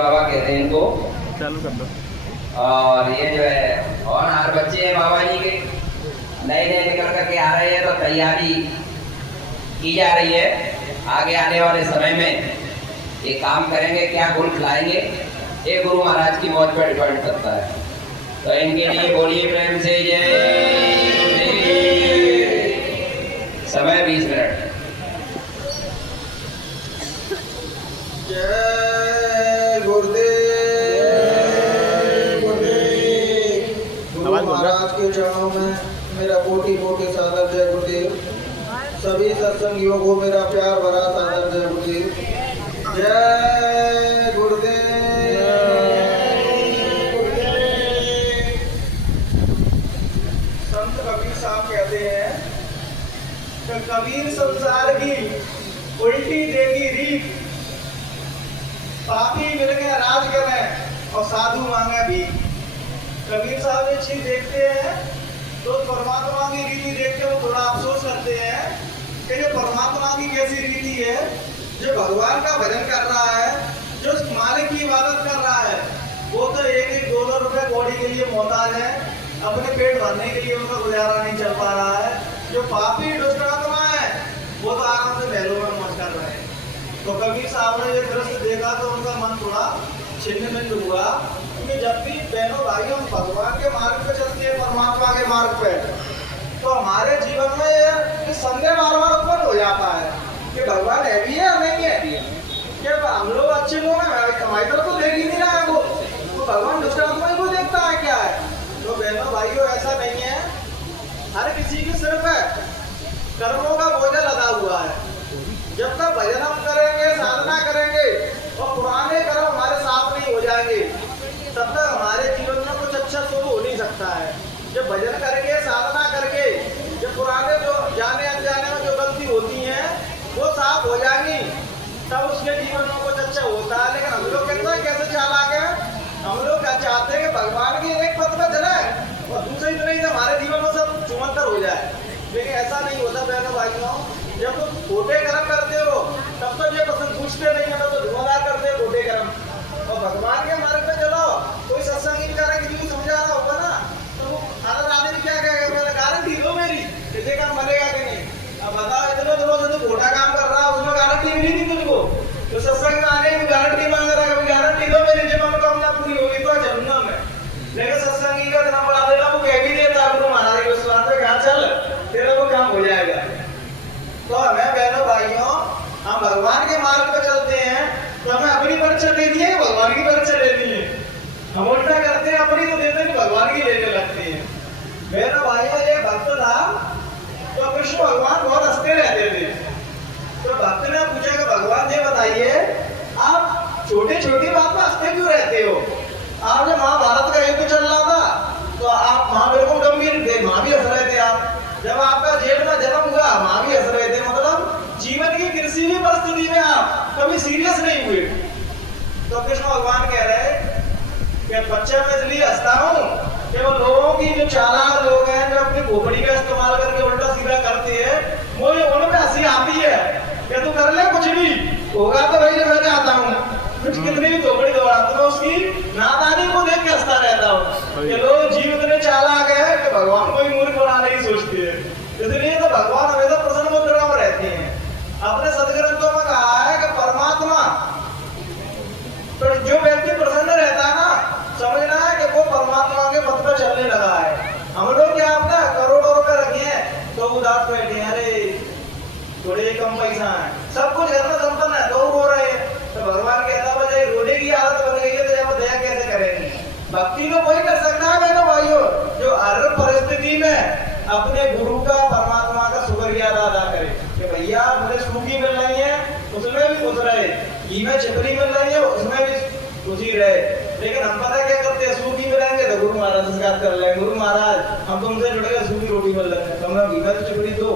बाबा कहते हैं इनको। चालू कर दो। और ये जो है और बच्चे हैं बाबा जी के नए नए निकल करके आ रहे हैं, तो तैयारी की जा रही है। आगे आने वाले समय में ये काम करेंगे, क्या गुण खिलाएंगे, ये गुरु महाराज की मौज पर डिपेंड करता है। तो इनके लिए बोलिए प्रेम से जय। समय 20 मिनट। जय गुरुदेव। गुरु महाराज के चरणों में मेरा कोटि कोटि सादर जय गुरुदेव। सभी सत्संगियों को मेरा प्यार भरा सादर जय गुरुदेव। जय गुरुदेव। संत कबीर साहब कहते हैं कि कबीर संसार की उल्टी देगी रीत, पापी मिलके राज करें और साधु मांगे भी। कबीर साहब ये चीज देखते हैं तो परमात्मा की रीति देख के वो थोड़ा अफसोस करते हैं कि जो परमात्मा की कैसी रीति है, जो भगवान का भजन कर रहा है, जो मालिक की इबादत कर रहा है, वो तो एक एक 2-2 रुपए कौड़ी के लिए मोहताज है, अपने पेट भरने के लिए उनका गुजारा नहीं चल पा रहा है। जो पापी दुष्ट आत्मा है वो तो आराम से महलों में मौज कर रहे हैं। तो कबीर साहब ने ये दृश्य देखा तो उनका मन थोड़ा छिन्न भिन्न हुआ, क्योंकि जब भी बहनों भाइयों भगवान के मार्ग पे चलते हैं, परमात्मा के मार्ग पे, तो हमारे जीवन में ये संदेह बार-बार उत्पन्न हो जाता है कि भगवान है भी है या नहीं है। कि हम लोग अच्छे लोग हैं, हमारी तरफ तो देख ही नहीं रहा है वो, तो भगवान दुष्ट आत्मा को देखता है क्या है। तो बहनों भाइयों ऐसा नहीं है, हर किसी की सिर्फ है कर्मों का बोझा लगा हुआ है। जब तक भजन हम करेंगे, साधना करेंगे और पुराने कर्म हमारे साथ नहीं हो जाएंगे, तब तक हमारे जीवन में कुछ अच्छा शुरू हो नहीं सकता है। जब भजन करके, साधना करके, जब पुराने जो जाने अनजाने में जो गलती होती है वो साफ हो जाएंगी, तब उसके जीवन में कुछ अच्छा होता है। लेकिन हम लोग कहते हैं कैसे चालाक है, हम लोग क्या चाहते हैं कि भगवान की एक पथ पर चले और दूसरी तरह से हमारे जीवन में सब चुमंतर हो जाए। लेकिन ऐसा नहीं होता बहनों भाइयों। जब तुम छोटे कर्म करते हो तब तो ये पसंद पूछते नहीं है, तो धुआंधार करते हो छोटे कर्म। और भगवान के मार्ग पे चलो, कोई सत्संग बेचारा किसी को समझा रहा होगा ना, तो वो अगर आदमी क्या कहेगा, मैंने गारंटी दो मेरी किसी काम बनेगा कि नहीं। अब बताओ इतने दिनों से तू छोटा काम कर रहा है, उसमें गारंटी मिली नहीं तुझको, तो सत्संग में आने की गारंटी मांग रहा है, गारंटी दो मेरी जो मनोकामना पूरी होगी तो चलूंगा मैं। लेकिन सत्संगी का इतना बड़ा देगा, वो कह भी देता गुरु महाराज के विश्वास पे, कहा चल तेरा वो काम हो जाएगा। तो हमें बहनों भाइयों, हम भगवान के मार्ग पर चलते हैं तो हमें अपनी परीक्षा देनी है, भगवान की परीक्षा लेनी है। हम उल्टा करते हैं, अपनी तो देते नहीं, भगवान की लेने लगते हैं। बहनों भाइयों, ये भक्त था तो कृष्ण भगवान बहुत हंसते रहते थे। तो भक्त ने पूछा कि भगवान ये बताइए, आप छोटी छोटी बात में हंसते क्यों रहते हो? आप जब महाभारत का युद्ध चल रहा था तो आप वहां बिल्कुल गंभीर थे, वहां भी हंस रहे थे। आप जब आपका जेल में जन्म हुआ वहां भी हंस रहे थे। मतलब जीवन की किसी भी परिस्थिति में आप कभी सीरियस नहीं हुए। तो कृष्ण भगवान कह रहे कि बच्चा मैं इसलिए हंसता हूँ कि वो लोगों की जो चालाक लोग हैं, जो अपनी खोपड़ी का इस्तेमाल करके उल्टा सीधा करते हैं, मुझे उनमें हंसी आती है कि तू कर ले, कुछ भी होगा तो वही मैं चाहता हूँ, कुछ कितनी भी खोपड़ी दौड़ा, तो उसकी नादानी को देख के हंसता रहता हूँ कि लोग जीव इतने चालाक है कि भगवान को ही मूर्ख बनाने की सोचते हैं। इसलिए तो भगवान हमेशा प्रसन्न मुद्रा में रहते हैं। अपने सदग्रंथों में कहा है कि परमात्मा तो जो व्यक्ति प्रसन्न रहता है ना, समझना है कि वो परमात्मा के पथ पर चलने लगा है। हम लोग क्या अपना करोड़ों रुपए रखे हैं तो उदास बैठे हैं, अरे थोड़े कम पैसा है, सब कुछ घर में संपन्न है तो रो रहे हैं। तो भगवान कहता है रोने की आदत बन गई है तो जब दया कैसे करेंगे। भक्ति को कोई कर सकता है बहनों भाइयों जो हर परिस्थिति में अपने गुरु का, परमात्मा का शुक्रिया अदा करे कि भैया मुझे सूखी मिल रही है उसमें भी खुश रहे, घी में छिपरी मिल रही है उसमें भी खुशी रहे। लेकिन हम पता क्या करते हैं, सूखी मिलेंगे तो गुरु महाराज से बात कर लेंगे, गुरु महाराज हम तुमसे जुड़ गए, सूखी रोटी मिल रही है तो हमें घी में छिपरी दो।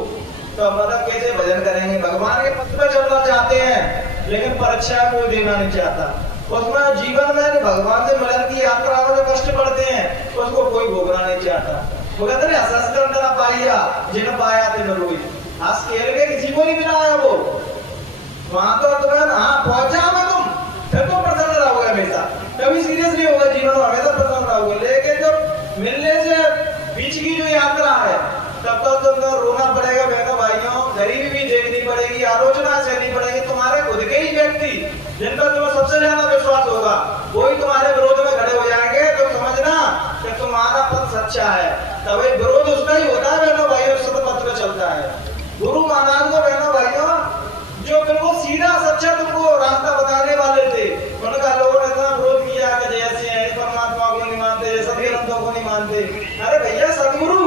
तो हम मतलब कैसे भजन करेंगे? भगवान के पथ पर चलना चाहते हैं लेकिन परीक्षा कोई देना नहीं चाहता। उसमें जीवन में भगवान से मिलन की यात्रा में कष्ट पड़ते हैं उसको कोई भोगना नहीं चाहता। वो कहते हैं असस्कंद ना पाया जिन पाया ते न रोई। हंस खेल के किसी को नहीं मिला है वो, वहां तो तुम्हें हाँ पहुंचा मैं तुम फिर तो प्रसन्न रहोगे हमेशा। तब तक तुमको रोना पड़ेगा बहनों भाइयों, गरीबी भी देखनी पड़ेगी, आलोचना सहनी पड़ेगी। तुम्हारे खुद के ही व्यक्ति जिन पर तुम्हें सबसे ज्यादा विश्वास होगा वही तुम्हारे विरोध में खड़े हो जाएंगे, तो समझना कि तुम्हारा पथ सच्चा है। तभी विरोध उसका ही होता है बहनों भाइयों, शुद्ध पथ में चलता है। गुरु महाराज को बहनों भाइयों जो बिल्कुल सीधा सच्चा तुमको रास्ता बताने वाले थे, उनका लोगों ने इतना विरोध किया कि जैसे हैं परमात्मा को नहीं मानते, सभी ग्रंथों को नहीं मानते। अरे भैया सदगुरु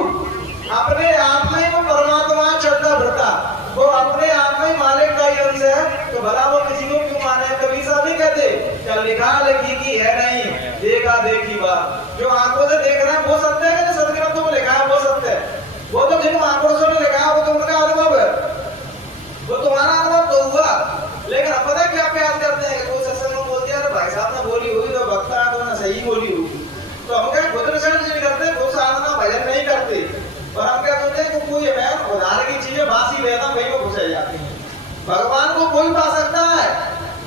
अपने आप में ही वो परमात्मा चलता फिरता, वो अपने आप में ही मालिक का ही अंश है, तो भला वो किसी को क्यों माने। कभी साहब नहीं कहते क्या लिखा लिखी की है नहीं, देखा देखी बात। जो आंखों से देख रहे हैं वो सत्य है, जो सदग्रंथों में लिखा है वो सत्य है। वो तो जिन आंखों ने लिखा है वो तो उनका अनुभव है, वो तुम्हारा अनुभव तो हुआ। लेकिन अब पता क्या प्रयास करते हैं, कोई सत्संग में बोल दिया भाई साहब ने बोली हुई तो वक्ता तो ना सही बोली हुई, तो हम क्या खुद रिसर्च नहीं करते, खुद साधना भजन नहीं करते, और हम क्या सोचते हैं कि कोई उधार की चीजें बासी वेदना वही में घुस जाती हैं। भगवान को कोई पा सकता है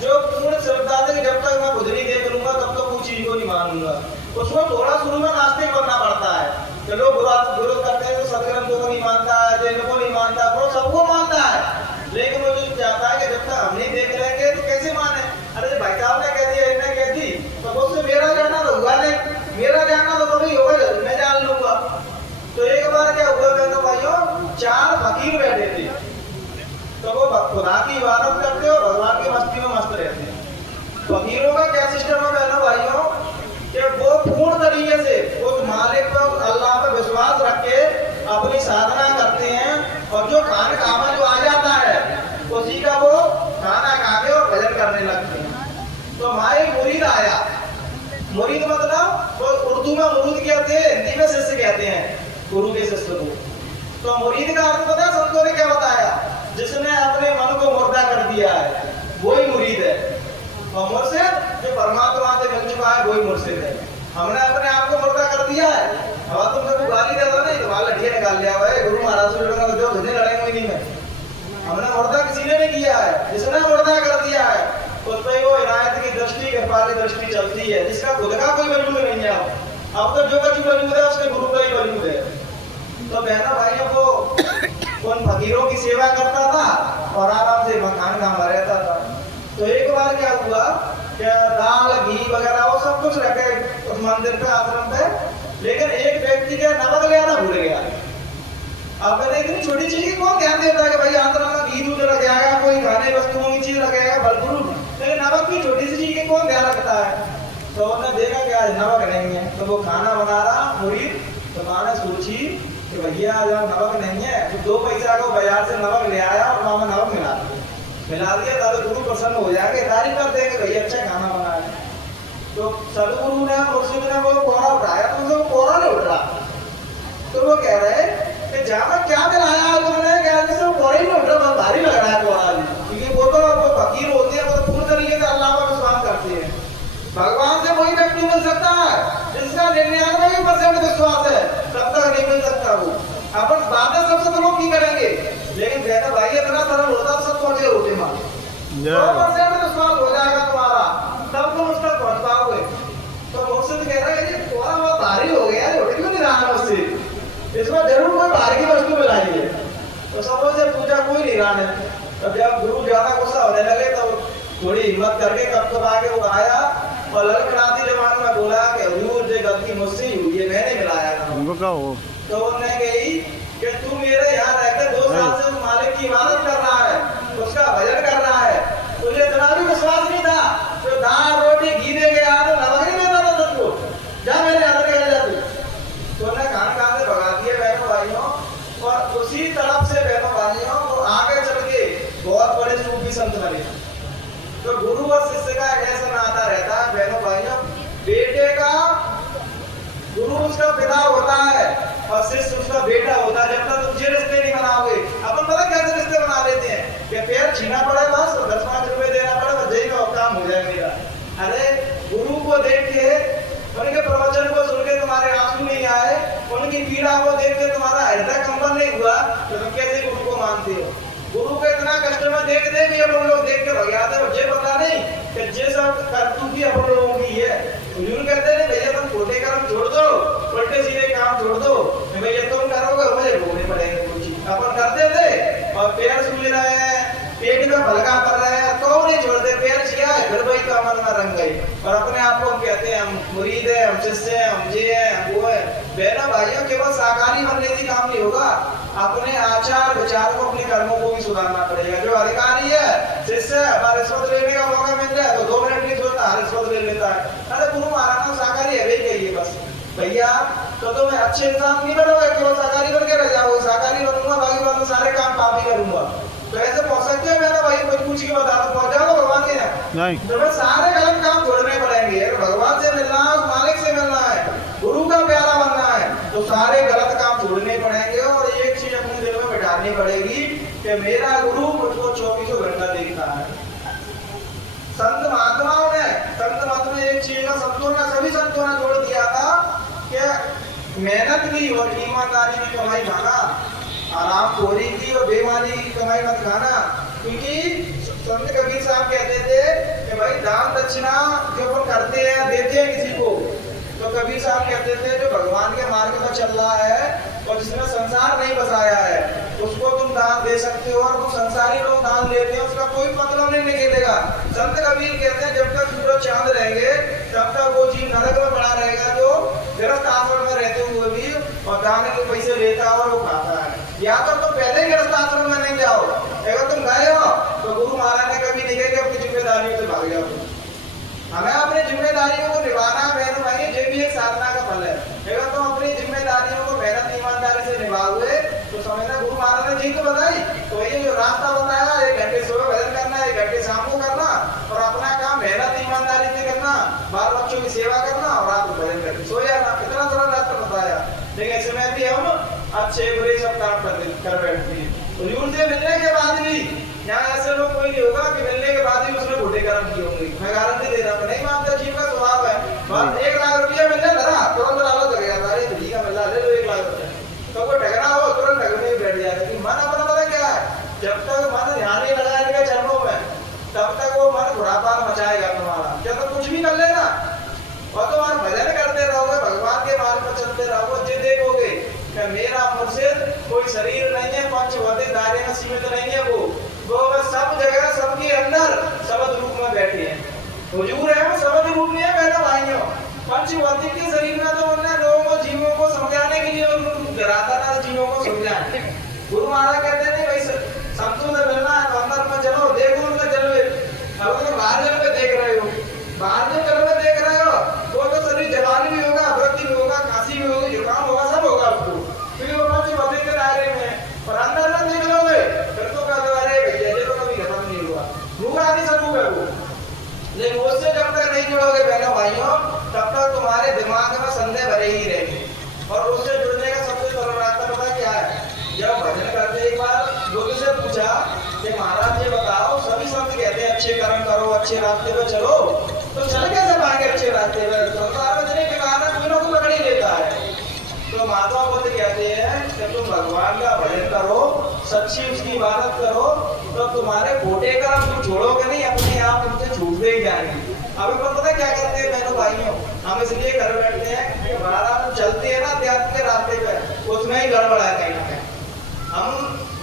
जो पूर्ण श्रद्धा से जब तक मैं खुद नहीं देख लूंगा तब तक कोई चीज को नहीं मानूंगा। उसको थोड़ा शुरू में नास्तिक बनना पड़ता है, चलो विरोध करते हैं तो सदग्रंथों को नहीं मानता है, जैन को नहीं मानता, वो सबको मानता है, लेकिन वो जो चाहता है कि जब तक हम नहीं देख लेंगे तो कैसे माने। अरे भाई साहब ने कह दिया, इन्हें कह दी, तो उससे मेरा जानना तो हुआ नहीं, मेरा जानना तो कभी होगा जरूर, मैं जान लूंगा। तो एक बार क्या हुआ बहनों भाइयों, 4 फकीर बैठे थे, तो वो खुदा की इबादत करते हो, भगवान की मस्ती में मस्त रहते हैं। फकीरों का क्या सिस्टम है बहनों भाइयों कि वो पूर्ण तरीके से उस मालिक पर, अल्लाह पर विश्वास रख के अपनी साधना करते हैं, और जो खान खामा जो आ जाता है उसी का वो खाना खाते और भजन करने लगते हैं। तो हमारे मुरीद आया, मुरीद मतलब वो उर्दू में मुरीद कहते हैं, हिंदी में शिष्य कहते हैं गुरु के शिष्य को। तो मुरीद का अर्थ पता है संतों ने क्या बताया, जिसने अपने मन को मुर्दा कर दिया है वही मुरीद है, और मुर्शिद जो परमात्मा से मिल चुका है वही मुर्शिद है। हमने अपने आप को मुर्दा कर दिया है, अब तुमसे गाली देता नहीं तुम्हारा लठिया निकाल लिया है, गुरु महाराज से लड़ूंगा जो तुझे लड़ेंगे नहीं मैं। हमने मुर्दा किसी ने नहीं किया है, जिसने मुर्दा कर दिया है उस पर वो इनायत की दृष्टि, कृपाली दृष्टि चलती है, जिसका खुद का कोई वजूद नहीं है। अब तो जो कुछ वजूद है उसके गुरु का ही वजूद है। तो बहना भाइयों को उन फकीरों की सेवा करता था और आराम से मकान काम रहता था। तो एक बार क्या हुआ कि दाल घी वगैरह वो सब कुछ रखे उस मंदिर पे, आश्रम पे, लेकिन एक व्यक्ति के नमक ले आना भूल गया। अब मैंने इतनी छोटी चीज की कौन ध्यान देता है कि भाई आश्रम में घी दूध रख जाएगा, कोई खाने वस्तुओं की चीज रखेगा बलगुरु, लेकिन नमक की छोटी सी चीज की कौन ध्यान रखता है। तो उन्होंने देखा कि आज नमक नहीं है, तो वो खाना बना रहा मुरीद, तो माने सोची कि भैया आज नमक नहीं है, तो 2 पैसा को बाजार से नमक ले आया और मामा नमक मिला दिया, तो गुरु प्रसन्न हो जाएंगे, तारीफ कर देंगे भैया अच्छा खाना बनाया। तो सदगुरु ने मुर्शिद ने वो कोरा उठाया, तो उसे वो कोरा नहीं उठ रहा। तो वो कह रहे कि जामा क्या मिलाया तुमने, क्या वो कोरा ही नहीं उठ रहा, बहुत भारी लग रहा है कोरा, क्योंकि वो तो फकीर होते हैं, वो तो पूर्ण तरीके से अल्लाह पर विश्वास करते हैं। भगवान से वही व्यक्ति मिल सकता है जिसका 99% विश्वास है, तब तक नहीं मिल सकता वो। अपन बातें सबसे तो लोग की करेंगे, लेकिन कहना भाई इतना सरल होता सब पहुंचे होते मां 100% विश्वास हो जाएगा तुम्हारा, तब तुम उस तक पहुंच पाओगे। तो मुर्शिद कह रहा है ये थोड़ा बहुत भारी हो गया, उठ क्यों नहीं रहा उससे, इसमें जरूर कोई बाहर की वस्तु मिलाई है। तो सबों से पूछा कोई नहीं रहा है। तब जब गुरु ज्यादा गुस्सा होने लगे तो थोड़ी हिम्मत करके कब आके वो आया और लड़खड़ाती जबान में बोला कि हुजूर ये गलती मुझसे ही हुई है, मैंने मिलाया था। तो उन्होंने कही कि तू मेरे यहाँ रहकर 2 साल से मालिक की इबादत कर रहा है, उसका भजन कर रहा है, तुझे इतना भी विश्वास नहीं था, तो दाल रोटी घी दे गया तो नमक नहीं देता था तुमको, जा मेरे अंदर कहने जाती। तो उन्हें खान से भगा दिया बहनों भाइयों, और उसी तरफ से बहनों भाइयों वो आगे चल के बहुत बड़े सूफी संत बने। तो गुरु और शिष्य का ऐसा नाता रहता है बहनों भाइयों, बेटे का गुरु उसका पिता होता है और शिष्य उसका बेटा होता है। जब तक तुम ये रिश्ते नहीं बनाओगे, अपन पता कैसे रिश्ते बना लेते हैं कि पैर छीना पड़े बस 10-5 रुपए देना पड़े बस यही का काम हो जाए मेरा। अरे गुरु को देख के, उनके प्रवचन को सुन के तुम्हारे आंसू नहीं आए, उनकी पीड़ा को देख के तुम्हारा हृदय कंपन नहीं हुआ, तो तुम कैसे गुरु को मानते हो। गुरु को इतना कष्ट में देख भी अपन लोग देख के भग जाते, मुझे पता नहीं कि ये सब करतूती अपन लोगों की है। हुजूर कहते हैं भैया तुम छोटे कर्म छोड़ दो, उल्टे सीधे काम छोड़ दो, भैया तुम करोगे मुझे भोगने पड़ेगा। जूझ रहे हैं, पेट में भलका कर रहे हैं, तो नहीं छोड़ते, पैर छिया फिर वही का मन में रंग गई। और अपने आप को हम कहते हैं हम मुरीद है, हम शिष्य है, हम ये है, हम वो है। बहनों भाइयों, केवल साकारी बनने से काम नहीं होगा, अपने आचार विचार को, अपने कर्मों को भी सुधारना पड़ेगा। जो अधिकारी है, शिष्य है, हमारे रिश्वत लेने का मौका मिल जाए तो 2 मिनट नहीं सोचता, रिश्वत ले लेता है। अरे गुरु महाराज साकारी है, वही कहिए बस भैया तो मैं अच्छे इंसान नहीं बनूंगा, केवल साकारी बन के रह जाऊंगा, साकारी बनूंगा, बाकी बात सारे काम पाप ही करूंगा। तो ऐसे पहुंच सकते हैं मेरा भाई, कुछ पूछ के बता दो, पहुंच जाओ भगवान के यहाँ। तो मैं सारे गलत काम छोड़ने पड़ेंगे, भगवान से मिलना है, मालिक से मिलना है, गुरु का प्यारा बनना है, तो सारे गलत काम छोड़ने पड़ेंगे। और एक चीज अपने दिल में बिठानी पड़ेगी कि मेरा गुरु मुझको 24 घंटा देखता है। संत महात्माओं ने, संत मत में एक चीज का संतों ने, सभी संतों ने जोड़ दिया था कि मेहनत की और ईमानदारी की कमाई खाना, आराम खोरी की और बेईमानी की कमाई मत खाना। क्योंकि संत कबीर साहब कहते थे कि भाई दान दक्षिणा जो अपन करते हैं, देते हैं किसी को, तो कबीर साहब कहते थे जो भगवान के मार्ग में चल रहा है और जिसने संसार नहीं बसाया है, उसको तुम दान दे सकते हो। और तुम संसारी लोग दान लेते हैं, उसका कोई मतलब नहीं निकलेगा। संत कबीर कहते हैं जब तक सूरज चांद रहेंगे तब तक वो जीव नरक में पड़ा रहेगा जो गृहस्थ आश्रम में रहते हुए भी और दान के पैसे लेता है और वो खाता है। या तो तुम पहले ही गृहस्थ आश्रम में नहीं जाओ, अगर तुम गए हो तो गुरु महाराज ने कभी नहीं कहा कि अपनी जिम्मेदारियों से भाग जाओ। हमें अपनी जिम्मेदारियों को निभाना है बहनों भाई, ये भी एक साधना का फल है। अगर तुम अपनी जिम्मेदारियों को मेहनत ईमानदारी से निभाओगे तो समझना गुरु महाराज ने जी तो बताई, तो ये जो रास्ता बताया, 1 घंटे सुबह भजन करना, 1 घंटे शाम को करना और अपना काम मेहनत ईमानदारी से करना, बाल बच्चों की सेवा करना और रात को भजन करके सो जाना। इतना सरल रास्ता बताया, लेकिन इसमें भी हम अच्छे बुरे सब काम कर बैठते हैं। हुजूर से मिलने के बाद भी यहाँ ऐसे लोग कोई नहीं होगा कि मिलने के बाद ही उसने घोटे कर्म किए होंगे। मैं गारंटी दे रहा हूँ, नहीं मानता, जीव का स्वभाव है। बस 1 लाख रुपया मिल जाए धरा, तुरंत लालच लग जाता है, ठीक है मिला ले लो 1 लाख रुपया, तो कोई ठगना हो तुरंत ठगने में बैठ जाएगा। लेकिन मन अपना पता क्या है, जब तक मन ध्यान नहीं लगाएगा चरणों में तब तक वो मन खुरापान मचाएगा तुम्हारा। जब तक कुछ भी कर लेना और तुम भजन करते रहोगे, भगवान के मार्ग पर चलते रहोगे, ये देखोगे कि मेरा मुर्शिद कोई शरीर नहीं है, पंचभौतिक दायरे में सीमित नहीं है, वो सब जगह सबके अंदर शब्द रूप में बैठे हैं। हुजूर है वो शब्द रूप में है बहनों भाइयों। पंचभौतिक के शरीर में तो उन्होंने लोगों को, जीवों को समझाने के लिए डराता था, जीवों को समझाए। गुरु महाराज कहते नहीं भाई संतों से मिलना है तो अंदर में चलो, देखो उनके जलवे। अब तो बाहर जलवे देख रहे हो, बाहर जो जलवे देख रहे हो वो तो शरीर जवान भी होगा, वृद्धि भी होगा, खांसी भी होगी, जुकाम होगा, सब होगा उसको, क्योंकि वो पंचभौतिक के दायरे में। और अंदर में देख लोगे फिर तो कहते अरे भैया ये तो कभी खत्म नहीं हुआ, मुंह आदि सब है वो। लेकिन उससे जब तक नहीं जुड़ोगे बहनों भाइयों तब तक तुम्हारे दिमाग में संदेह भरे ही रहेंगे। और उससे जुड़ने का सबसे सरल रास्ता पता क्या है, जब भजन करते एक बार लोगों से पूछा कि महाराज ये बताओ, सभी संत कहते हैं अच्छे कर्म करो, अच्छे रास्ते पे चलो, तो चल कैसे पाएंगे अच्छे रास्ते पे? संसार में चलने के कारण कोई ना कोई पकड़ ही लेता है। तो माता बुद्ध कहते हैं कि तुम भगवान का भजन करो, सच्ची उसकी इबादत करो, तो तुम्हारे खोटे कर्म तुम छोड़ोगे नहीं, अपने आप तुमसे छूटते ही जाएंगे। अब अपन पता क्या करते हैं बहनों भाइयों, हम इसलिए घर बैठते हैं कि हमारा चलते हैं ना अध्यात्म के रास्ते पे, उसमें ही गड़बड़ है कहीं ना कहीं। हम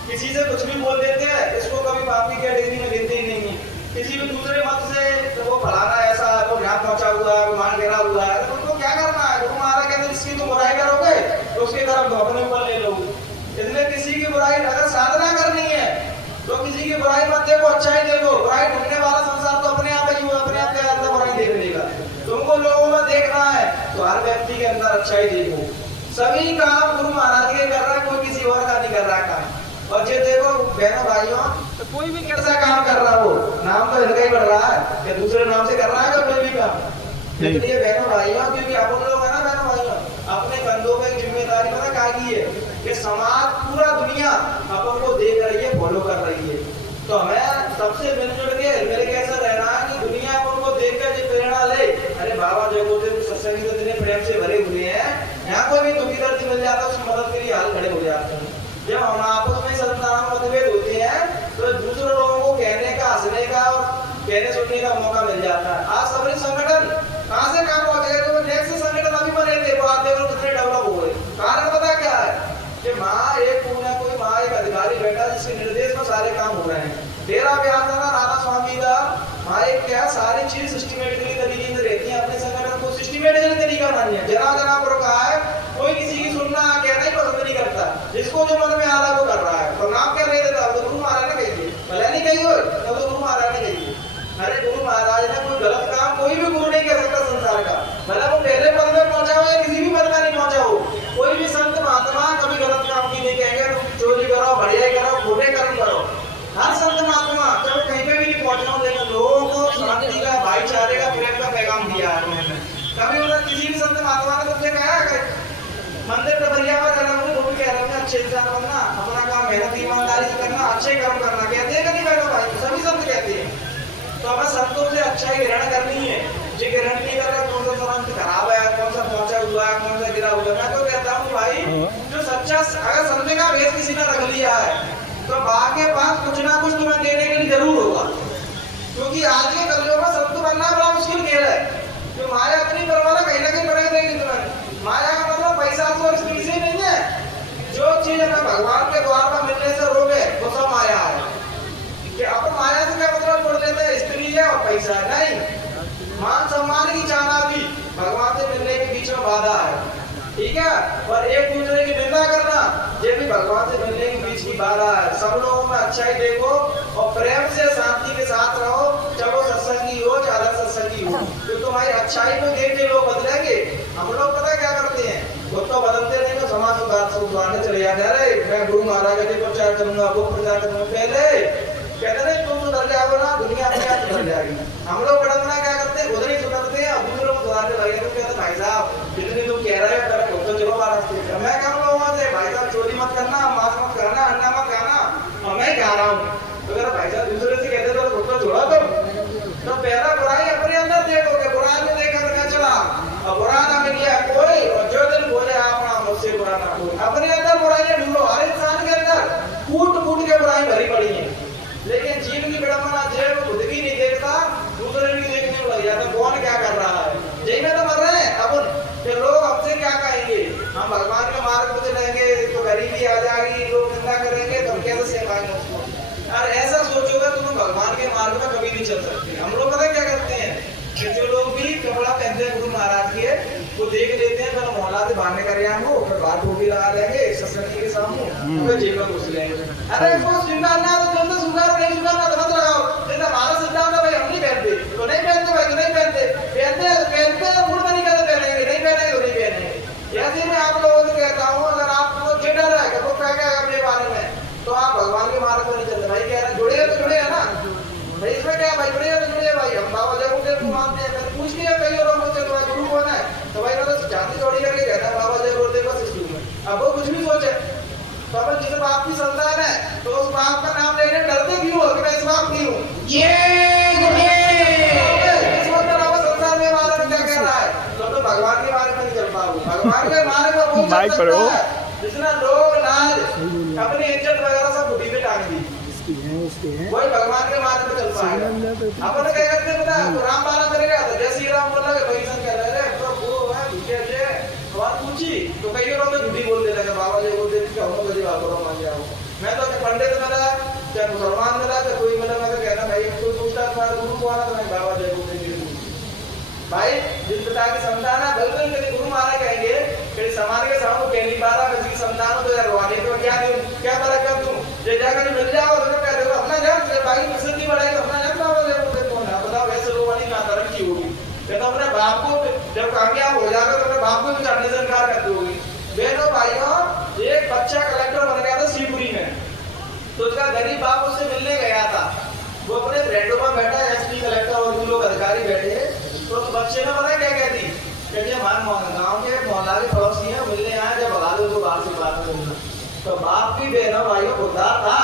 किसी से कुछ भी बोल देते हैं, इसको कभी पापी की कैटेगरी में गिनते ही नहीं है। किसी भी दूसरे मत से तो वो फलाना ऐसा, वो ध्यान पहुंचा हुआ है, मान गिरा हुआ है, तो उनको क्या करना है? गुरु महाराज कहते हैं जिसकी तुम बुराई करोगे तो उसके कर्म तुम अपने ऊपर ले लोगे। इसलिए किसी की बुराई अगर साधना करनी है तो किसी की बुराई मत देखो, अच्छा ही देखो। बुराई ढूंढने वाला संसार तो अपने आप ही अपने आप के अंदर बुराई देख लेगा। तुमको लोगों में देखना है तो हर व्यक्ति के अंदर अच्छा ही देखो। सभी काम गुरु महाराज के कर रहा है, कोई किसी और का नहीं कर रहा काम। और ये देखो बहनों भाइयों, तो कोई भी कैसा काम कर रहा हो, नाम तो इनका ही बढ़ रहा है या दूसरे नाम से कर रहा है कोई भी काम। इसलिए बहनों भाइयों, क्योंकि अपन लोग है ना बहनों भाइयों, अपने कंधों में जिम्मेदारी पता क्या की है कि समाज पूरा दुनिया अपन को देख रही है, फॉलो कर रही है। तो हमें सबसे मिलजुल के मेरे कैसा रहना है कि दुनिया अपन को देख कर जो प्रेरणा ले, अरे बाबा जो बोलते सत्संग तो इतने प्रेम से भरे हुए हैं, यहाँ कोई भी दुखी दर्द मिल जाता है उसकी मदद के लिए हाल खड़े हो जाते हैं। जब हम आपस में संतान मतभेद होते हैं तो दूसरे लोगों को कहने का, हंसने का और कहने सुनने का मौका मिल जाता है। आज सभी संगठन कहाँ से कहाँ पहुंच गए? तो नेक्स्ट संगठन अभी बने थे, वो आते लोग कितने डेवलप हो गए। कारण पता क्या है कि माँ एक कोई माँ एक अधिकारी बैठा जिसके निर्देश में सारे काम हमारे क्या सारी चीज सिस्टमेटिकली तरीके से रहती है, अपने संगठन को सिस्टमेटिकली तरीका मानिए। जना पर कहा है कोई किसी की सुनना कहना ही पसंद नहीं करता, जिसको जो मन में आ रहा है वो कर रहा है। प्रणाम क्या नहीं देता, तो गुरु महाराज ने कहिए, भले नहीं कही हो तो गुरु महाराज ने कहिए। अरे गुरु महाराज ने कोई गलत काम कोई भी गुरु नहीं कर सकता संसार का, भले वो पहले पद में पहुंचा हो या किसी भी पद में नहीं पहुंचा हो। कोई भी संत महात्मा कभी गलत काम की नहीं कहेंगे तुम चोरी करो, बढ़िया करो, खोटे कर्म करो। हर संत महात्मा चलो कहीं पे भी नहीं पहुंचा हो, लेकिन लोगों को शांति का, भाईचारे का, प्रेम का पैगाम दिया है उन्होंने। कभी उन्होंने किसी भी संत महात्मा ने तुमसे कहा है मंदिर तो बढ़िया में रहना, वो भी कह रहे हैं अच्छे इंसान बनना, अपना काम मेहनत ईमानदारी से करना, अच्छे कर्म करना, कहते हैं कि नहीं बैठो भाई, सभी संत कहते हैं। तो हमें संतों से अच्छा ही ग्रहण करनी है। जो ग्रहण नहीं कर रहा कौन सा संत खराब है, कौन सा पहुंचा हुआ है, कौन सा गिरा हुआ है। मैं तो कहता हूँ भाई जो सच्चा, अगर संत का भेष किसी ने रख लिया है तो बाप के पास कुछ ना कुछ तुम्हें देने के लिए जरूर होगा, क्योंकि आज के कलयुग में संत बनना बड़ा मुश्किल खेल है। तो माया अपनी परवाना कहीं ना कहीं पड़ेगी देगी तुम्हें। माया का मतलब पैसा तो इसकी से नहीं है, जो चीज हमें भगवान के द्वार पर मिलने से रोके वो सब माया है। कि अपन माया से क्या मतलब छोड़ देते हैं, स्त्री है और पैसा है, नहीं। मान सम्मान की चाहना भी भगवान से मिलने के बीच में बाधा है, ठीक है। और एक दूसरे की निंदा करना ये भी भगवान से मिलने के बीच की बाधा है। सब लोगों में अच्छाई देखो और प्रेम से शांति के साथ रहो, चाहे सत्संगी हो चाहे अलग सत्संगी हो। तो तुम्हारी अच्छाई को देख के लोग बदलेंगे। हम लोग पता क्या करते हैं, वो तो बदलते नहीं तो समाज सुधारने चले जाते हैं। अरे मैं गुरु महाराज का प्रचार करूंगा, वो प्रचार करूंगा, पहले कहते नहीं तुम सुधर जाओगे ना दुनिया अपने आप सुधर जाएगी। हम लोग बड़ा क्या करते हैं, उधर ही सुधरते हैं, दूसरे लोग सुधारने लगे। तो कहते भाई साहब जितनी तुम कह रहे हो पहले खुद तो चलो बात। मैं कह रहा हूँ वहां से भाई साहब चोरी मत करना, मांस मत करना, अंडा मत खाना, और मैं कह रहा हूँ। तो कहते भाई साहब दूसरे से कहते तो खुद तो छोड़ा तुम। तो पहला बुराई अपने अंदर देखोगे, बुराई में देखा तो क्या चला, और बुरा ना मिल गया कोई, और जो दिन बोले अपना मुझसे बुरा ना कोई। अपने अंदर बुराई ढूंढो, हर इंसान के अंदर कूट कूट के बुराई भरी पड़ी है। लेकिन जीव की विडंबना है वो खुद भी नहीं देखता, दूसरे भी देखने में लग जाता कौन क्या कर रहा है। यही में तो मर रहे हैं अब कि लोग हमसे क्या कहेंगे, हम भगवान के मार्ग पे चलेंगे तो गरीबी आ जाएगी, लोग निंदा करेंगे तो हम कैसे सेवाएंगे उसको। और ऐसा सोचोगे तो तुम भगवान के मार्ग में कभी नहीं चल सकते। हम लोग पता क्या करते हैं कि जो लोग भी कपड़ा पहनते हैं गुरु महाराज के, वो देख लेते हैं पहले मोहल्ला से बाहर निकल रहे हैं, फिर बात टोपी लगा लेंगे सत्संग के सामने, फिर जेब में घुस लेंगे। अरे इसको स्वीकारना तो तुम तो स्वीकार नहीं स्वीकारना तो मत लगाओ। जैसे हमारा सिद्धांत है भाई हम नहीं पहनते तो नहीं पहनते, भाई तो नहीं पहनते, पहनते मूड में नहीं कहते पहनेंगे, नहीं पहनेंगे तो नहीं पहनेंगे। ऐसे मैं आप लोगों से कहता हूँ अगर आपको जिडर है तो क्या क्या अपने बारे में, तो आप भगवान के मार्ग में नहीं चलते। भाई कह रहे जुड़े तो जुड़े है ना भाई, इसमें क्या भाई जुड़े तो जुड़े भाई। हम बाबा जरूर को मानते हैं, मैंने पूछ लिया कई लोगों से तो गुरु कौन है, तो भाई मतलब जाति जोड़ी करके कहता है बाबा जरूर बस स्कूल में। अब वो कुछ भी सोचे तो अपन जिस बाप की संतान है तो उस बाप का नाम लेने डरते क्यों हो कि मैं इस बाप की हूँ। ये इस वक्त आप संसार में बारे में क्या कह रहा है, तो भगवान के बारे में नहीं चल पाओगे। भगवान के बारे में वो चल सकता है जितना लोग नाज अपनी इज्जत वगैरह सब बुद्धि पे टांग दी, वही भगवान के मार्ग पे चल पाएगा। अपन क्या करते हैं पता है, तो राम बाला करेगा तो जय श्री राम बोल रहे कोई सन कह रहे हैं तो गुरु है भूखे जे बात पूछी तो कई लोग तो झूठी बोल देते हैं बाबा जी बोलते हैं कि हम बड़ी बात करो मान जाओ। मैं तो पंडित मिला चाहे मुसलमान मिला चाहे कोई मिला, मैं तो कहना भाई कोई पूछता तुम्हारा गुरु कौन है तो मैं बाबा जी बोलते हैं। भाई जिस पिता की संतान है बिल्कुल कभी गुरु महाराज कहेंगे कि समाज के सामने पहली बार किसी की संतान हो तो यार रोने तो क्या दूं क्या फर्क कर तुम जे जाकर मिल जाओ तो क्या देखो अपना जान से भाई प्रसिद्धि बढ़ाएगी अपना जान बाबा जी बोलते कौन है बताओ। वैसे रोवानी ना तरक्की होगी, ये तो अपने बाप को जब कामयाब हो जाएगा तो अपने बाप को भी करने से इनकार कर दोगे। बहनों भाइयों एक बच्चा कलेक्टर बन गया था शिवपुरी में, तो उसका गरीब बाप उससे मिलने गया था। वो अपने फ्रेंडों में बैठा एसपी कलेक्टर और भी लोग अधिकारी बैठे, तो उस बच्चे ने पता क्या कहती कि हमारे गाँव के मोहल्ला के पड़ोसी हैं मिलने आए जब भगा दो तो बाहर से बात करना। तो बाप भी बहनों भाइयों खुदा था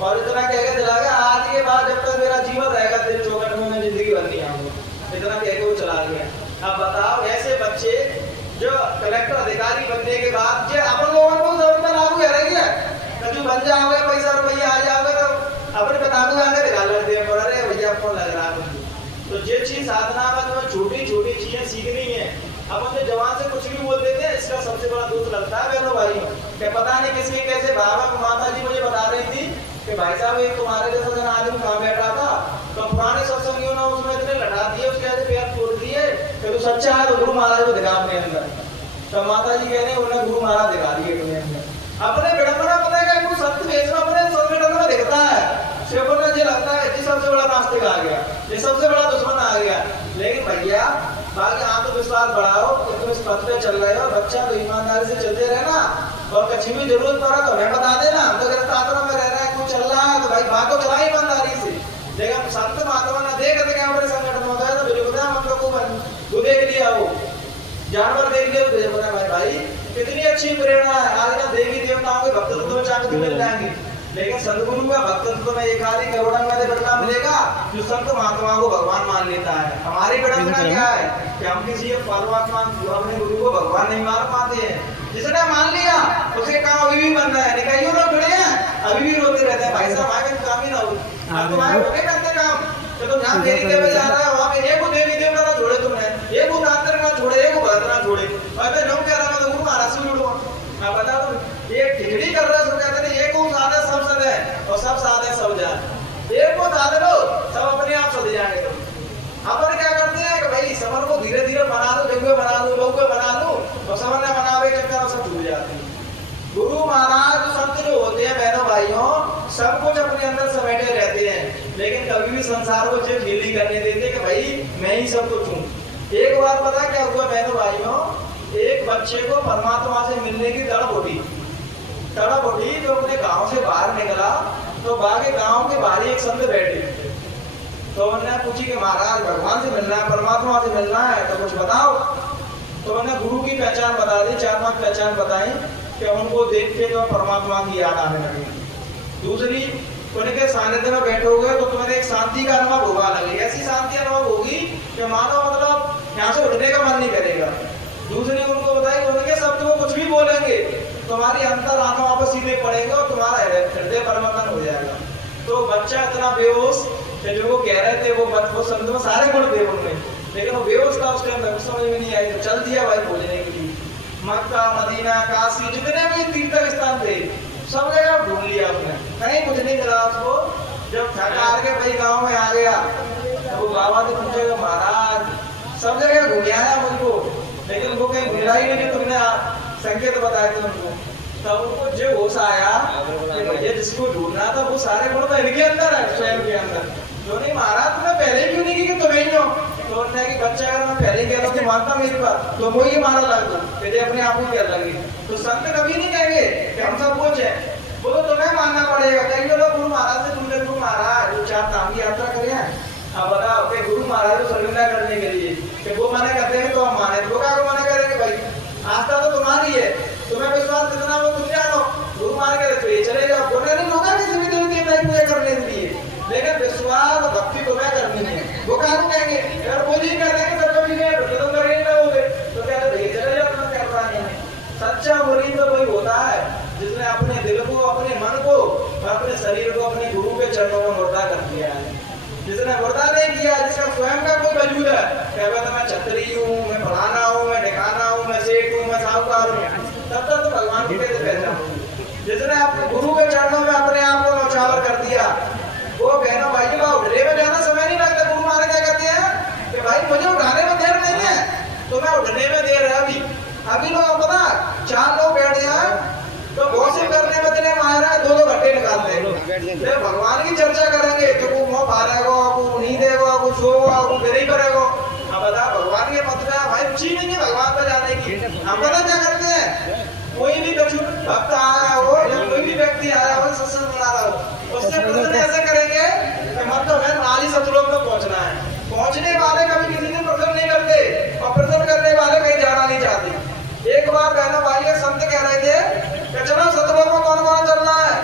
और इतना कह के चला गया आज के बाद जब तक मेरा जीवन रहेगा तेरे चौकट में मैं जिंदगी भर नहीं आऊंगा, इतना कह के वो चला गया। अब बताओ ऐसे बच्चे जो कलेक्टर अधिकारी बनने के बाद जो अपन लोगों को जरूरत लागू है क्या कभी बन जाओगे पैसा रुपया आ जाओगे तो अपने बता दो आगे दिखा लेते हैं अरे भैया कौन लग रहा है। तो ये चीज साधना में तुम्हें छोटी छोटी चीजें सीखनी है। अब अपने जवान से कुछ भी बोल देते हैं, इसका सबसे बड़ा दोष लगता है बहनों भाई कि पता नहीं किसके कैसे बाबा माता जी मुझे बता रही थी कि भाई साहब एक तुम्हारे जैसा जना आदमी कहाँ बैठ रहा था तो पुराने सत्संगियों ने उसमें इतने लटा दिए, उसके आगे पैर तोड़ दिए कि तू सच्चा है तो गुरु महाराज को दिखा अपने अंदर। तो माता जी कह रहे उन्हें गुरु महाराज दिखा दिए अपने अंदर। अपने विडंबना पता है कि सत्य वेश में अपने संगठन में दिखता है, सिर्फ मुझे लगता है कि सबसे बड़ा नास्तिक आ गया, ये सबसे बड़ा दुश्मन आ गया। लेकिन भैया बाकी आत्मविश्वास बढ़ाओ कि तुम इस पथ पे चल रहे हो, बच्चा तो ईमानदारी से चलते रहना, और कच्ची भी जरूरत पड़ा तो हमें बता देना। हम तो गलत आश्रम में रह रहा है, कुछ चल रहा है तो भाई बात तो चला ईमानदारी से। लेकिन संत महात्मा ना देख करके हमारे संगठन होता है तो बिल्कुल हम लोग को देख लिया, वो जानवर देख लिया तो पता है भाई कितनी अच्छी प्रेरणा है। आज ना देवी देवताओं के भक्तत्व में चाहे मिल जाएंगे, लेकिन सदगुरु का भक्तत्व में एक आदि करोड़ में बदला मिलेगा जो संत महात्मा को भगवान मान लेता है। हमारी विडंबना क्या है कि हम किसी परमात्मा अपने गुरु को भगवान नहीं मान पाते हैं। जिसने मान लिया उसे काम अभी भी बनना है। निकाइयों लोग जुड़े हैं अभी भी रोते रहते हैं, भाई साहब आगे काम ही ना हो, अब तुम्हारे होके करते काम। तो तुम जहाँ देवी देवता जा रहा है वहाँ पे एक देवी देवता ना छोड़े तुमने, एक उदाहरण ना छोड़े, एक भक्त ना छोड़े। और फिर कह रहा मैं गुरु महाराज से जुड़ूंगा, मैं बता दो एक खिचड़ी कर रहा है तो कहते हैं एक को साधा सब सद है और सब साधे सब जाए। एक को साध लो सब अपने आप सद जाएंगे। अपन क्या करते हैं कि भाई समर को धीरे धीरे बना दो, जगह बना दो, लोग बना दो, और समर ने बनावे चक्कर सब छूट जाते हैं। गुरु महाराज संत जो होते हैं बहनों भाइयों सब कुछ अपने अंदर समेटे रहते हैं, लेकिन कभी भी संसार को जो फील नहीं करने देते कि भाई मैं ही सब कुछ हूँ। एक बार पता क्या हुआ बहनों भाइयों, एक बच्चे को परमात्मा से मिलने की तड़प उठी तो अपने गांव से बाहर निकला तो बाकी गांव के बाहर एक संत बैठे। तो उन्होंने पूछी कि महाराज भगवान से मिलना है, परमात्मा से मिलना है तो कुछ बताओ। तो उन्होंने गुरु की पहचान बता दी, 4-5 पहचान बताई कि उनको देख के तो परमात्मा की याद आने लगी। दूसरी उनके सानिध्य में बैठोगे तो तुम्हें एक शांति का अनुभव होगा, लगे ऐसी शांति अनुभव होगी कि मानो मतलब यहाँ से उठने का मन नहीं करेगा। दूसरी उनको बताई उनके शब्द वो कुछ भी बोलेंगे तुम्हारी अंतर आत्मा वापस सीधे पड़ेंगे और तुम्हारा हृदय परिवर्तन हो जाएगा। तो बच्चा इतना बेहोश कि जो वो कह रहे थे वो शब्द में सारे गुण थे उनमें, लेकिन वो बेहोश था, उसके अंदर समझ में नहीं आई तो चल दिया भाई बोलने के लिए। मक्का मदीना काशी जितने भी तीर्थ स्थान थे सब जगह ढूंढ लिया उसने, कहीं कुछ नहीं मिला उसको। जब थका के भाई गांव में आ गया तो वो बाबा से पूछेगा महाराज सब जगह घूम आया मुझको, लेकिन उनको कहीं घूमा ही नहीं, तुमने संकेत बताए थे उनको। तब उनको जो होश आया कि भैया जिसको ढूंढना था वो सारे गुण तो इनके अंदर है, स्वयं के अंदर। तो नहीं महाराज तुमने पहले क्यों नहीं की कि तुम्हें ही हो। तो उन्होंने कि बच्चा अगर मैं पहले कह रहा हूँ मानता मेरी बात तो वो ही मारा लग दो, पहले अपने आप को क्या लगे। तो संत कभी नहीं कहेंगे कि हम सब कुछ है, वो तो तुम्हें मानना पड़ेगा। कई लोग गुरु महाराज से पूछे गुरु महाराज जो 4 धाम की यात्रा करें अब बताओ कि गुरु महाराज को शर्मिंदा करने के लिए कि वो मना करते हैं तो हम माने, तो क्या मना करेंगे भाई, आस्था तो तुम्हारी है, तुम्हें विश्वास कितना वो तुम जानो। गुरु महाराज कहते तो ये चलेगा, बोलने नहीं होगा किसी भी देवी देवता की पूजा करने के लिए, लेकिन विश्वास भक्ति तुम्हें करनी है। वो कानून कहेंगे अगर वो नहीं कर देंगे सब कभी नहीं तो करेंगे ना होगे तो कहते भैया चले जाओ तुम्हें कर रहा है। सच्चा मुरीद तो वही होता है जिसने अपने दिल को, अपने मन को, अपने शरीर को अपने गुरु के चरणों में मुर्दा कर दिया है। जिसने मुर्दा नहीं किया, जिसका स्वयं का कोई वजूद है, कहता मैं छतरी हूँ, मैं फलाना हूँ, मैं ठिकाना हूँ, मैं सेठ हूँ, मैं साहूकार हूँ, तब तक तो भगवान को कैसे पहचान। जिसने अपने गुरु के चरणों में अपने आप को नौछावर कर दिया वो बहनों भाई का उठने में ज्यादा समय नहीं लगता। गुरु महाराज क्या कहते हैं कि भाई मुझे उठाने में देर नहीं है, तो मैं उठने में देर है। अभी लोग पता 4 लोग बैठ जाए तो गॉसिप करने में इतने माहिर है 2-2 घंटे निकालते हैं। भगवान की चर्चा करेंगे तो वो मुंह फाड़ेगा, वो नहीं देगा, वो सोगा, वो फिर ही करेगा। अब बता भगवान के पत्र है भाई रुचि नहीं है भगवान पर जाने की। हम पता क्या करते हैं, कोई भी भक्त आया हो या कोई भी व्यक्ति आया हो सत्संग सुना रहा हो उससे प्रश्न ऐसे करेंगे कि मतलब है नाली सतलोक में पहुंचना है। पहुंचने वाले कभी किसी ने प्रश्न नहीं करते और प्रश्न करने वाले कहीं जाना नहीं चाहते। एक बार बहनों भाई संत कह रहे थे कि चलो सतलोक में कौन कौन चलना है,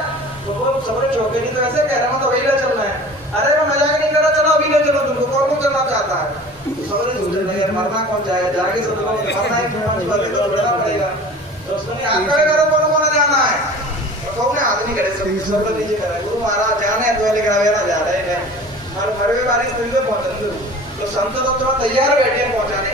तो वो सबने चौके नहीं तो ऐसे कह रहे हैं तो वही ले चलना है। अरे मैं मजाक नहीं कर रहा, चलो अभी ले चलो, तुमको कौन कौन चलना चाहता है। तो सबने झूठे लगे मरना कौन चाहे, जाके सतलोक में मरना है तो लड़ना पड़ेगा। तो उसने आकर करो कौन कौन जाना है, तो कौन हाथ नहीं करे, सब लोग नीचे करे गुरु महाराज जाने है तो लेकर आवे ना जा रहे हैं और मरवे वाली स्थिति पे पहुंचने। तो संत तो थोड़ा तैयार बैठे हैं पहुंचाने।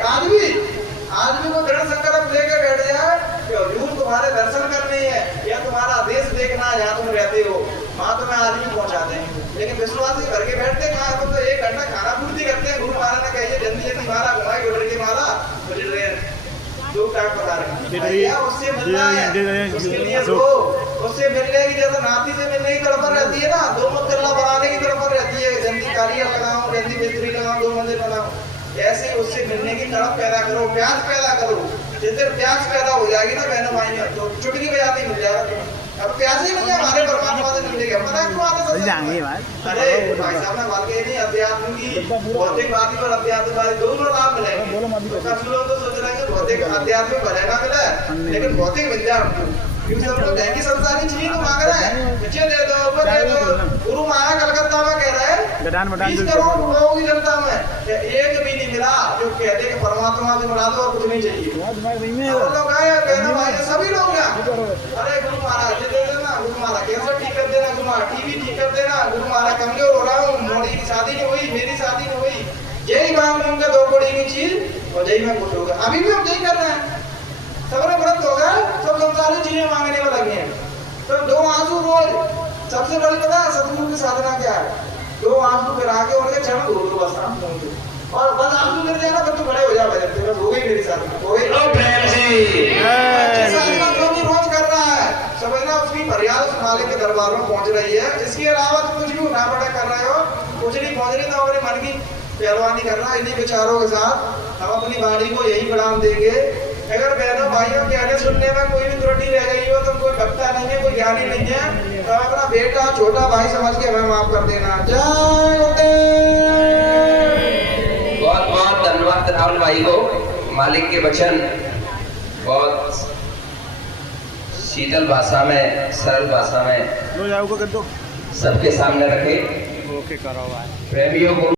आज भी वो दृढ़ संकल्प लेकर बैठ जाए कि हुजूर तुम्हारे दर्शन करने हैं या तुम्हारा आदेश देखना है जहाँ तुम रहते हो, वहां तुम्हें आज भी पहुंचा देंगे। लेकिन विश्वासी घर के बैठते कहाँ, तो भैया उससे मिलना है, उसके लिए रो, उससे मिलने की जैसे नाती से मिलने की तड़पन रहती है ना, दो मंजिला बनाने की तड़पन रहती है, जल्दी कालियां लगाओ, जल्दी मिस्त्री लगाओ, 2 मंजिल बनाओ, ऐसे ही उससे मिलने की तड़प पैदा करो, प्यास पैदा करो। जिस देर प्यास पैदा हो जाएगी ना बहनों भाई में, तो चुटकी बजाते मिल जाएगा तुम्हें। अब प्यास ही नहीं है हमारे परमात्मा से मिलने के, मना क्यों आना सब? अरे भाई साहब मैं बात कही नहीं, अध्यात्म की भौतिकवादी और अध्यात्मवादी दोनों लाभ मिलेंगे। तो कुछ लोग तो सोच रहे हैं कि भौतिक आध्यात्मिक भले ना मिले, लेकिन भौतिक मिल जाए हमको, क्योंकि सब लोग दैनिक संसारी चीज को मांग रहे हैं, बच्चे दे दो, वो दे दो। गुरु महाराज कलकत्ता में कह रहे हैं 20 करोड़ लोगों की जनता में एक भी नहीं मिला जो कहते कि परमात्मा से मिला दो और कुछ नहीं चाहिए। और लोग आए बहनों भाई सभी लोग हैं, अरे गुरु महाराज दे देना, गुरु महाराज कैंसर ठीक कर देना, गुरु महाराज टीबी ठीक कर देना, गुरु महाराज कमजोर हो रहा हूँ, मोदी की शादी नहीं हुई, मेरी शादी नहीं हुई, यही मांग लूंगा 2 करोड़ की चीज और यही मैं खुश होगा। अभी भी हम यही कर रहे हैं, सबने व्रत हो गए, सब संसारी चीजें मांगने में लगे हैं। तो 2 आंसू रोज, सबसे बड़ी पता है सतगुरु की साधना क्या है? 2 आंसू गिरा के उनके चरण धो दो बस, और बस आंसू गिर जाए ना फिर तो खड़े हो जाओ भजन, बस हो गई मेरी साधना, हो गई। साधना जो भी रोज कर रहा है समझना उसकी फरियाद उस मालिक के दरबार में पहुंच रही है। इसके अलावा तुम कुछ भी उठा पड़ा कर रहे हो, कुछ नहीं पहुंच रही, तो अपने मन की पहलवानी करना। इन्हीं विचारों के साथ हम अपनी वाणी को यही प्रणाम देंगे। अगर बहनों भाइयों कहने सुनने में कोई भी त्रुटि रह गई हो, तो कोई भक्ता नहीं है, कोई ज्ञानी नहीं है, तो अपना बेटा छोटा भाई समझ के हमें माफ कर देना। जय बहुत बहुत धन्यवाद राहुल भाई को। मालिक के वचन बहुत शीतल भाषा में, सरल भाषा में सबके सामने रखे। प्रेमियों को